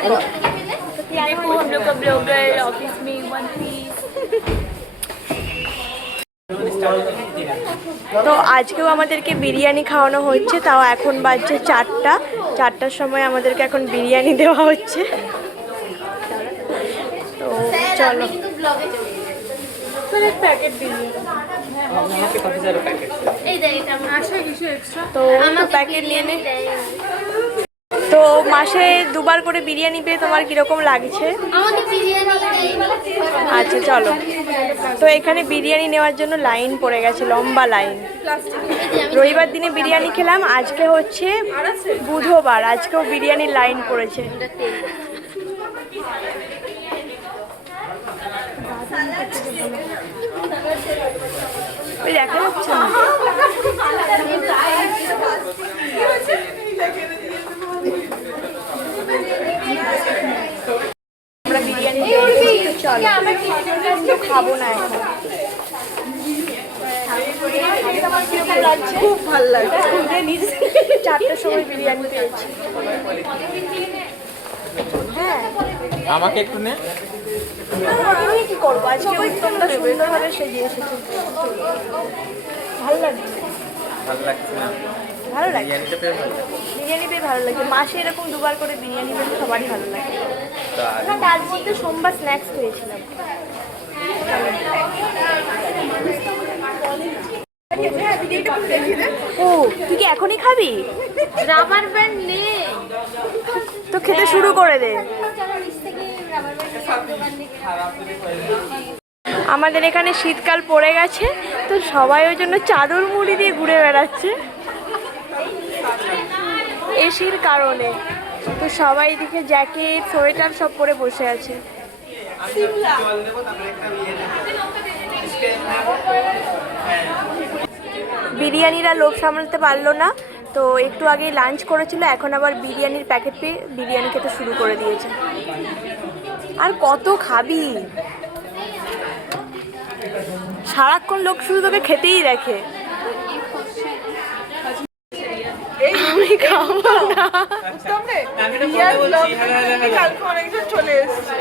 देखो हम लोग का ब्लॉगर ऑफिस में वन पीस। তো আজকেও আমাদেরকে বিরিয়ানি খাওয়ানো হচ্ছে, তাও এখন বাজছে 4টা। 4টার সময় আমাদেরকে এখন বিরিয়ানি দেওয়া হচ্ছে। তো চলো पैकेट दीजिए। তো প্যাকেট নিয়ে নে। তো মাসে দুবার করে বিরিয়ানি পেয়ে তোমার কিরকম লাগছে? আচ্ছা চলো। তো এখানে বিরিয়ানি নেওয়ার জন্য লাইন পড়ে গেছে, লম্বা লাইন। রবিবার দিনে বিরিয়ানি খেলাম, আজকে হচ্ছে বুধবার, আজকেও বিরিয়ানির লাইন পড়েছে। ওই দেখা যাচ্ছে না। আমরা বিরিয়ানি চলো, খাবো না এখন। খুব ভালো লাগছে, 4টার সময় বিরিয়ানি পেয়েছি। হ্যাঁ আমাকে একটু নে। আমি কি করবো, আজকে তোমরা সুন্দরভাবে সেজে এসেছো, ভালো লাগছে। ভালো লাগছে না? ভালো লাগছে, বিরিয়ানিটা পেয়ে ভালো লাগছে। বিরিয়ানি পেয়ে ভালো লাগে। মাসে এরকম দুবার করে বিরিয়ানি পেলে সবারই ভালো লাগে। তো আর তার মধ্যে সোমবার স্ন্যাক্স পেয়েছিলাম। ও তুই কি এখনই খাবি? রাবার ব্যান্ড নে তো খেতে শুরু করে দে। আমাদের এখানে শীতকাল পড়ে গেছে, তো সবাই ওই জন্য চাদর মুড়ি দিয়ে ঘুরে বেড়াচ্ছে এসির কারণে। তো সবাই দিকে জ্যাকেট সোয়েটার সব পরে বসে আছে। বিরিয়ানিরা লোভ সামলাতে পারলো না, তো একটু আগেই লাঞ্চ করেছিল, এখন আবার বিরিয়ানির প্যাকেট পেয়ে বিরিয়ানি খেতে শুরু করে দিয়েছে। আর কত খাবি? সারাক্ষণ লোক শুধু তোকে খেতেই দেখে। আমি খাবো না। চলে এসেছে।